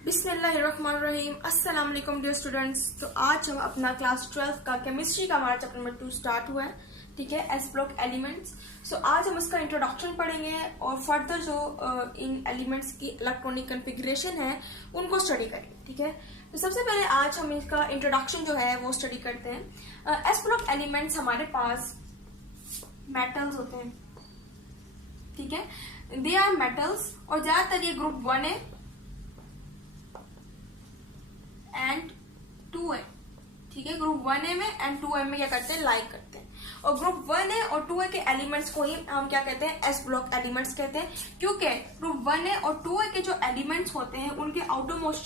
बिस्मिल्लाहिर्रहमानिर्रहीम। अस्सलाम वालेकुम डियर स्टूडेंट्स। तो आज हम अपना क्लास 12 का केमिस्ट्री का हमारा चैप्टर नंबर 2 स्टार्ट हुआ है, ठीक है, एस ब्लॉक एलिमेंट्स। सो आज हम उसका इंट्रोडक्शन पढ़ेंगे और फर्दर जो इन एलिमेंट्स की इलेक्ट्रॉनिक कन्फिग्रेशन है उनको स्टडी करेंगे, ठीक है। तो सबसे पहले आज हम इसका इंट्रोडक्शन जो है वो स्टडी करते हैं। एस ब्लॉक एलिमेंट्स हमारे पास मेटल्स होते हैं, ठीक है, दे आर मेटल्स और ज्यादातर ये ग्रुप 1 है एंड 2 है, ठीक है। ग्रुप 1A में एंड 2A में क्या करते हैं, लाइक करते हैं। और ग्रुप 1A और 2A के एलिमेंट्स को ही हम क्या कहते हैं, एस ब्लॉक एलिमेंट्स कहते हैं, क्योंकि ग्रुप 1A और 2A के जो एलिमेंट्स होते हैं उनके आउटरमोस्ट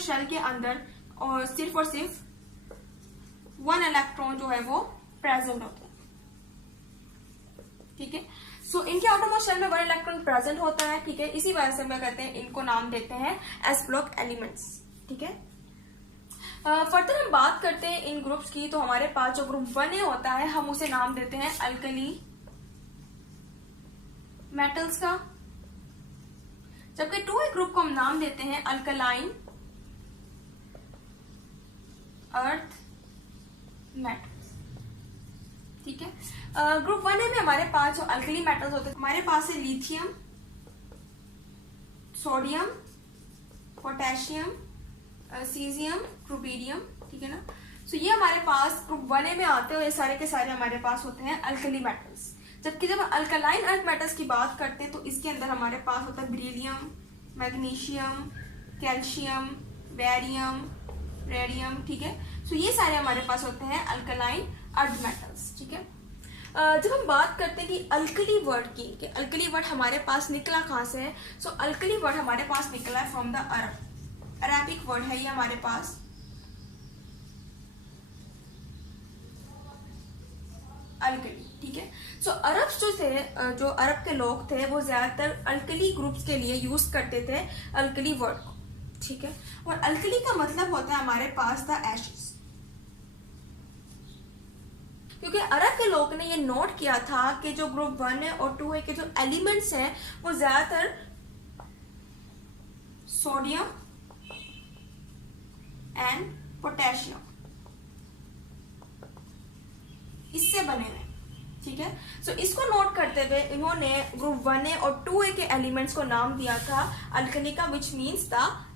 शेल के अंदर और सिर्फ 1 इलेक्ट्रॉन जो है वो प्रेजेंट होता है, ठीक है। सो इनके आउटरमोस्ट शेल में 1 इलेक्ट्रॉन प्रेजेंट होता है, ठीक है। इसी वजह से हम क्या कहते हैं, इनको नाम देते हैं एस ब्लॉक एलिमेंट्स, ठीक है। फर्दर हम बात करते हैं इन ग्रुप्स की। तो हमारे पास जो ग्रुप 1A होता है हम उसे नाम देते हैं अल्कली मेटल्स का, जबकि 2A ग्रुप को हम नाम देते हैं अल्कलाइन अर्थ मेटल्स, ठीक है। ग्रुप 1A में हमारे पास जो अल्कली मेटल्स होते हैं हमारे पास है lithium, sodium, potassium, caesium, rubidium, ठीक है ना। सो ये हमारे पास ग्रुप 1A में आते हैं और ये सारे के सारे हमारे पास होते हैं अल्कली मेटल्स। जबकि जब अल्कलाइन अर्थ मेटल्स की बात करते हैं तो इसके अंदर हमारे पास होता है beryllium, magnesium, calcium, barium, radium, ठीक है। सो ये सारे हमारे पास होते हैं अल्कलाइन अर्थ मेटल्स, ठीक है। जब हम बात करते हैं कि अल्कली वर्ड की, कि अल्कली वर्ड हमारे पास निकला कहां से है, सो अल्कली वर्ड हमारे पास निकला है फ्रॉम द अरबिक वर्ड है ये हमारे पास अल्कली, ठीक है। सो अरब जो थे, जो अरब के लोग थे वो ज्यादातर अल्कली ग्रुप्स के लिए यूज करते थे अल्कली वर्ड को, ठीक है। और अल्कली का मतलब होता है हमारे पास द एशेस, क्योंकि अरब के लोग ने ये नोट किया था कि जो ग्रुप 1A और 2A के जो एलिमेंट्स हैं वो ज्यादातर सोडियम एंड पोटेशियम इससे बने हुए, ठीक है। सो इसको नोट करते हुए इन्होंने ग्रुप 1A और 2A के एलिमेंट्स को नाम दिया था अल्कली का, विच मीन्स द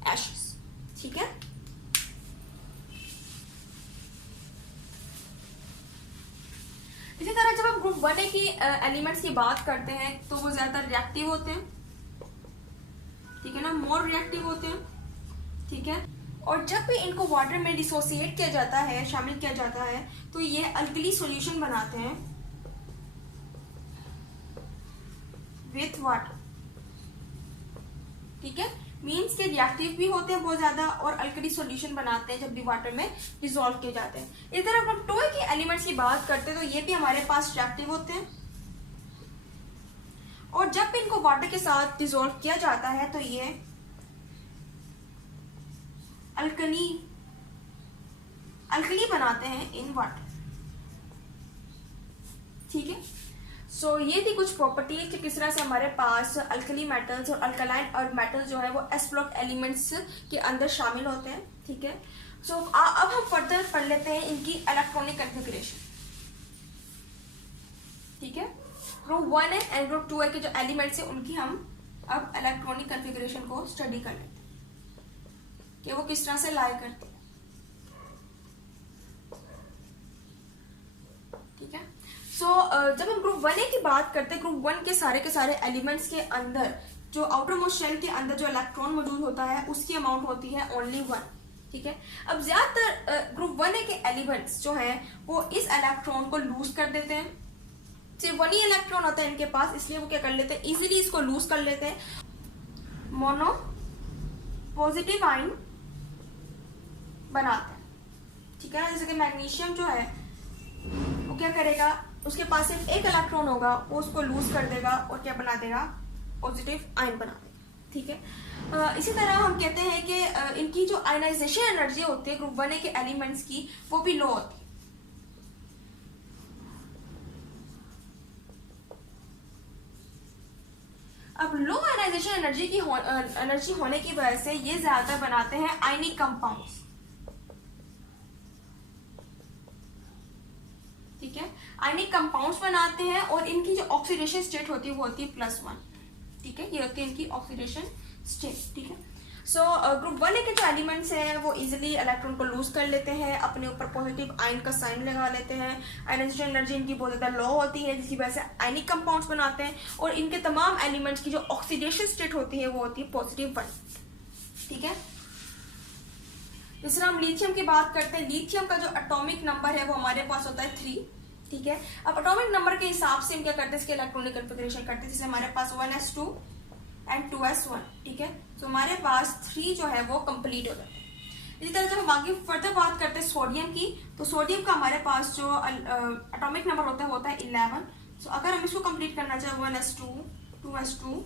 एशेस, ठीक है। इसी तरह जब हम ग्रुप 1A की एलिमेंट्स की बात करते हैं तो वो ज्यादातर रिएक्टिव होते हैं, ठीक है ना, मोर रिएक्टिव होते हैं, ठीक है। और जब भी इनको वाटर में डिसोसिएट किया जाता है, शामिल किया जाता है, तो ये अल्कली सॉल्यूशन बनाते हैं विथ वाटर, ठीक है। मीन्स के रिएक्टिव भी होते हैं बहुत ज्यादा और अल्कली सॉल्यूशन बनाते हैं जब भी वाटर में डिसॉल्व किए जाते हैं। इस तरह हम 2A के एलिमेंट्स की बात करते हैं तो ये भी हमारे पास रिएक्टिव होते हैं और जब भी इनको वाटर के साथ डिसॉल्व किया जाता है तो ये अल्कली बनाते हैं इन वाटर, ठीक है। सो ये थी कुछ प्रॉपर्टीज कि किस तरह से हमारे पास अल्कली मेटल्स और अल्कलाइन अर्थ मेटल्स जो है वो एस ब्लॉक एलिमेंट्स के अंदर शामिल होते हैं, ठीक है। सो अब हम फर्दर पढ़ लेते हैं इनकी इलेक्ट्रॉनिक कन्फिगरेशन, ठीक है। Group 1A and group 2A के जो एलिमेंट्स हैं उनकी हम अब इलेक्ट्रॉनिक कन्फिगरेशन को स्टडी कर लेते हैं कि वो किस तरह से लाई करते हैं, ठीक है। सो जब हम ग्रुप 1A की बात करते हैं, ग्रुप 1 के सारे एलिमेंट्स के अंदर जो आउटर मोस्ट शेल के अंदर जो इलेक्ट्रॉन मौजूद होता है उसकी अमाउंट होती है ओनली 1, ठीक है। अब ज्यादातर ग्रुप 1A के एलिमेंट्स जो हैं वो इस इलेक्ट्रॉन को लूज कर देते हैं, सिर्फ 1 ही इलेक्ट्रॉन होता है इनके पास, इसलिए वो क्या कर लेते हैं, इजीली इसको लूज कर लेते हैं, मोनो पॉजिटिव आयन बनाते हैं, ठीक है ना। जैसे कि मैग्नीशियम जो है वो क्या करेगा, उसके पास सिर्फ एक इलेक्ट्रॉन होगा, वो उसको लूज कर देगा और क्या बना देगा, पॉजिटिव आयन बना देगा, ठीक है। इसी तरह हम कहते हैं कि इनकी जो आयनाइजेशन एनर्जी होती है ग्रुप 1A के एलिमेंट्स की वो भी लो होती है, अब लो आयनाइजेशन एनर्जी होने की वजह से ये ज्यादातर बनाते हैं आयनिक कंपाउंड्स, ठीक है, आयनिक कंपाउंड्स बनाते हैं और इनकी जो ऑक्सीडेशन स्टेट होती है वो होती है +1, ठीक है, ये होती है इनकी ऑक्सीडेशन स्टेट, ठीक है। सो ग्रुप 1 के जो एलिमेंट्स हैं वो इजीली इलेक्ट्रॉन को लूज कर लेते हैं, अपने ऊपर पॉजिटिव आयन का साइन लगा लेते हैं, आयनाइजेशन एनर्जी इनकी बहुत ज़्यादा लो होती है जिसकी वजह से आयनिक कंपाउंड्स बनाते हैं और इनके तमाम एलिमेंट्स की जो ऑक्सीडेशन स्टेट होती है वो होती है +1, ठीक है। तीसरा हम लिथियम की बात करते हैं। लिथियम का जो एटॉमिक नंबर है वो हमारे पास होता है 3, ठीक है। अब एटॉमिक नंबर के हिसाब से हम क्या करते हैं, इसके इलेक्ट्रॉनिक कन्फिगरेशन करते हैं, जैसे हमारे पास 1s2 एंड 2s1, ठीक है। तो हमारे पास 3 जो है वो कंप्लीट हो जाता है। इसी तरह जब हम आगे फर्दर बात करते हैं सोडियम की, तो सोडियम का हमारे पास जो एटॉमिक नंबर होता है वो होता है 11। सो अगर हम इसको कंप्लीट करना चाहें 1s2 2s2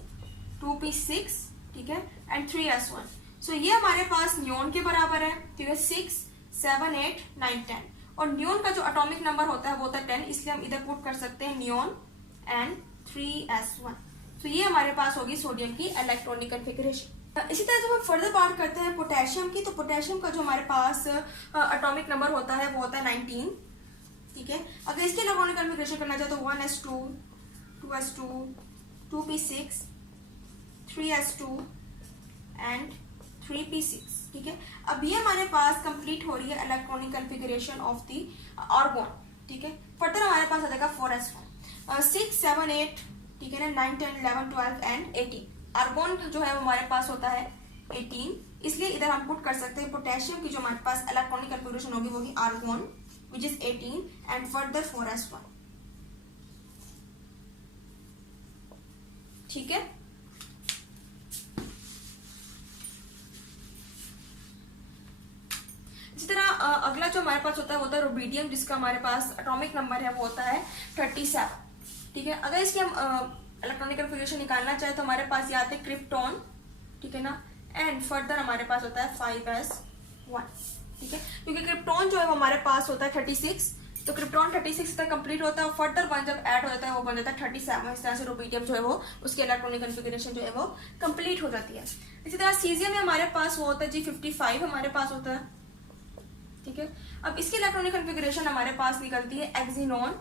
2p6, ठीक है, एंड 3s1, सो ये हमारे पास नियोन के बराबर है, ठीक है, 6 7 8 9 10, और नियोन का जो एटॉमिक नंबर होता है वो होता है 10, इसलिए हम इधर पुट कर सकते हैं नियोन एंड 3s1। तो ये हमारे पास होगी सोडियम की इलेक्ट्रॉनिक कॉन्फ़िगरेशन। इसी तरह जब हम फर्दर बात करते हैं पोटेशियम की, तो पोटेशियम का जो हमारे पास एटॉमिक नंबर होता है वो होता है 19, ठीक है। अगर इसके इलेक्ट्रॉनिक कॉन्फ़िगरेशन करना चाहे तो 1s2 2s2 2p6 3s2 and 3p6, ठीक है। अब ये हमारे पास कंप्लीट हो रही है electronic configuration of the argon, ठीक है। फर्दर हमारे पास आ जाएगा 4s1 6 7 8, ठीक है ना, 9 10 11 12 एंड 18। आर्गोन जो है वो हमारे पास होता है 18, इसलिए इधर हम पुट कर सकते हैं पोटेशियम की जो हमारे पास इलेक्ट्रॉनिक कॉन्फ़िगरेशन होगी वो होगी argon which is 18 and further 4s1, ठीक है। इसी तरह अगला जो हमारे पास होता है वो होता है रुबिडियम, जिसका हमारे पास एटॉमिक नंबर है वो होता है 37, ठीक है। अगर इसकी हम इलेक्ट्रॉनिक कॉन्फ़िगरेशन निकालना चाहे तो हमारे पास ये आते हैं क्रिप्टॉन, ठीक है ना, एंड फर्दर हमारे पास होता है 5s1, ठीक है, क्योंकि क्रिप्टॉन जो है वो हमारे पास होता है 36, तो क्रिप्टॉन 36 तक कंप्लीट होता है और फर्दर 1 जब ऐड हो जाता है वो बन जाता है 37। इस तरह से रुबिडियम जो है वो उसकी इलेक्ट्रॉनिक कॉन्फ़िगरेशन जो है वो कंप्लीट हो जाती है। इसी तरह सीजियम में हमारे पास वो होता है जी 55 हमारे पास होता है, ठीक है। अब इसकी इलेक्ट्रॉनिक कॉन्फ़िगरेशन हमारे पास निकलती है एक्सिनोन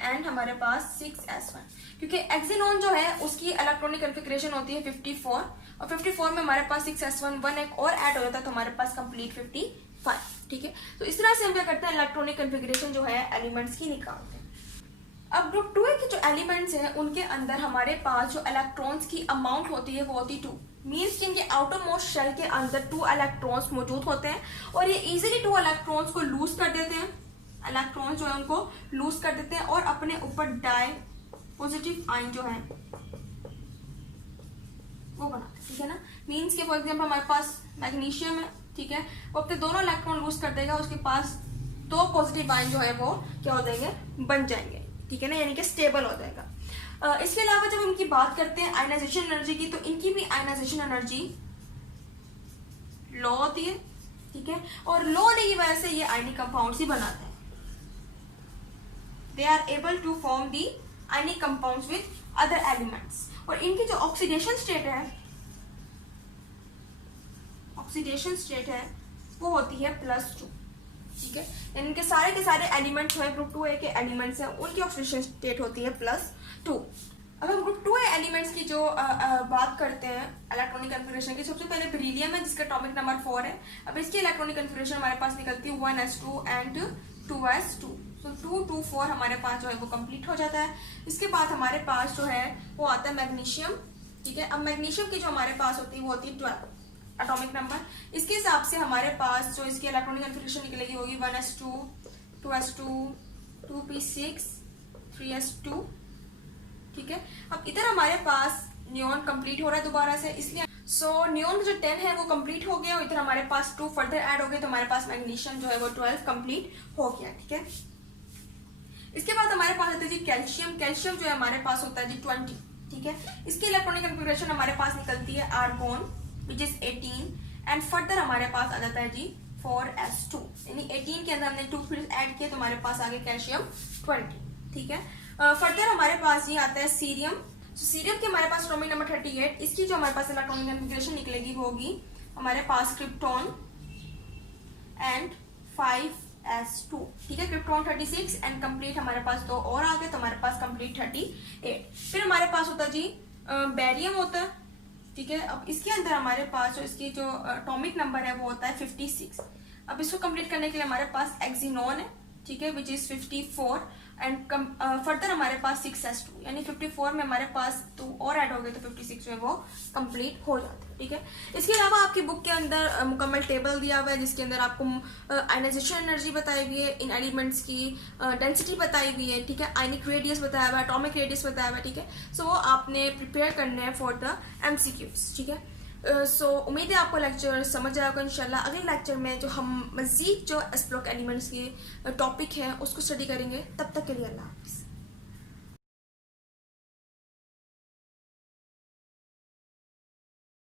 एंड हमारे पास 6s1, क्योंकि एक्सिनोन जो है उसकी इलेक्ट्रॉनिक कॉन्फ़िगरेशन होती है 54 और 54 में हमारे पास 6s1 1 एक और ऐड हो जाता है तो हमारे पास कंप्लीट 55, ठीक है। तो इस तरह से हम क्या करते हैं, इलेक्ट्रॉनिक कॉन्फ़िगरेशन जो है एलिमेंट्स की निकालते हैं। अब ग्रुप 2 के जो एलिमेंट्स हैं उनके अंदर हमारे पास जो इलेक्ट्रॉन्स की अमाउंट होती है वो होती है 2, मीन्स कि इनके आउटर मोस्ट शेल के अंदर 2 इलेक्ट्रॉन्स मौजूद होते हैं और ये इजीली 2 इलेक्ट्रॉन्स को लूज कर देते हैं, इलेक्ट्रॉन्स जो है उनको लूज कर देते हैं और अपने ऊपर डाई पॉजिटिव आयन जो है वो बनाते हैं, ठीक है ना। मीन्स के फॉर एग्जाम्पल हमारे पास मैग्नीशियम है, ठीक है, वो अपने दोनों इलेक्ट्रॉन लूज कर देगा, उसके पास 2 पॉजिटिव आयन जो है वो क्या हो जाएंगे, बन जाएंगे, ठीक है ना, यानी कि स्टेबल हो जाएगा। इसके अलावा जब इनकी बात करते हैं आयनाइजेशन एनर्जी की, तो इनकी भी आयनाइजेशन एनर्जी लो होती है, ठीक है, और लो होने की वजह से ये आयनिक कंपाउंड्स ही बनाते हैं। They are able to form the ionic compounds with other elements, और इनकी जो ऑक्सीडेशन स्टेट है वो होती है +2, ठीक है। इनके सारे के सारे एलिमेंट्स जो है ग्रुप 2A के एलिमेंट्स हैं उनकी ऑक्सीडेशन स्टेट होती है +2। अब हम ग्रुप 2A एलिमेंट्स की जो बात करते हैं इलेक्ट्रॉनिक कॉन्फ़िगरेशन की, सबसे पहले बेरिलियम है जिसका एटॉमिक नंबर 4 है। अब इसकी इलेक्ट्रॉनिक कॉन्फ़िगरेशन हमारे पास निकलती है 1s2 एंड 2s2, तो 2 2 4 हमारे पास जो है वो कंप्लीट हो जाता है। इसके बाद हमारे पास जो है वो आता है मैग्नीशियम, ठीक है। अब मैग्नीशियम की जो हमारे पास होती है वो होती है 12 एटॉमिक नंबर। इसके हिसाब से हमारे पास जो इसकी इलेक्ट्रॉनिक कॉन्फ़िगरेशन निकलेगी होगी 1s2 2s2 2p6 3s2, ठीक है। अब इधर हमारे पास नियोन कंप्लीट हो रहा है दोबारा से, इसलिए नियोन जो 10 है वो कंप्लीट हो गया और इधर हमारे पास 2 फर्दर ऐड हो गए, तो हमारे पास मैग्नीशियम जो है वो 12 कंप्लीट हो गया, ठीक है। इसके बाद हमारे पास आता है जी कैल्शियम। कैल्शियम जो है हमारे पास होता है जी 20, ठीक है। इसकी इलेक्ट्रॉनिक कॉन्फ़िगरेशन हमारे पास निकलती है argon which is 18 and further हमारे पास आ जाता है जी 4s2, यानी 18 के अंदर हमने 2 फिर ऐड किए तो हमारे पास आ गया कैल्शियम 20, ठीक है। फर्दर हमारे पास ये आता है सीरियम। तो सीरियम की हमारे पास एटॉमिक नंबर 38, इसकी जो हमारे पास इलेक्ट्रॉनिक कॉन्फ़िगरेशन निकलेगी वो होगी हमारे पास क्रिप्टॉन एंड 5s2, ठीक है। क्रिप्टॉन 36 एंड कंप्लीट हमारे पास 2 और आ गए, तो हमारे पास कंप्लीट 38। फिर हमारे पास होता है जी बेरियम होता है, ठीक है। अब इसके अंदर हमारे पास जो इसकी जो एटॉमिक नंबर है वो होता है 56। अब इसको कंप्लीट करने के लिए हमारे पास एक्सिनॉन है, ठीक है, विच इज 54 एंड फर्दर हमारे पास 6s2, यानी 54 में हमारे पास 2 और ऐड हो गए तो 56 में वो कंप्लीट हो जाते हैं, ठीक है। इसके अलावा आपकी बुक के अंदर मुकम्मल टेबल दिया हुआ है जिसके अंदर आपको आयनाइजेशन एनर्जी बताई हुई है, इन एलिमेंट्स की डेंसिटी बताई हुई है, ठीक है, आयनिक रेडियस बताया हुआ है, एटॉमिक रेडियस बताया हुआ है, ठीक है। सो वो आपने प्रिपेयर करने हैं फॉर द MCQs, ठीक है। सो उम्मीद है आपको लेक्चर समझ आएगा इंशाल्लाह। अगले लेक्चर में जो हम मज़ीद जो एस ब्लॉक एलिमेंट्स के टॉपिक है उसको स्टडी करेंगे। तब तक के लिए अल्लाह हाफ़िज़।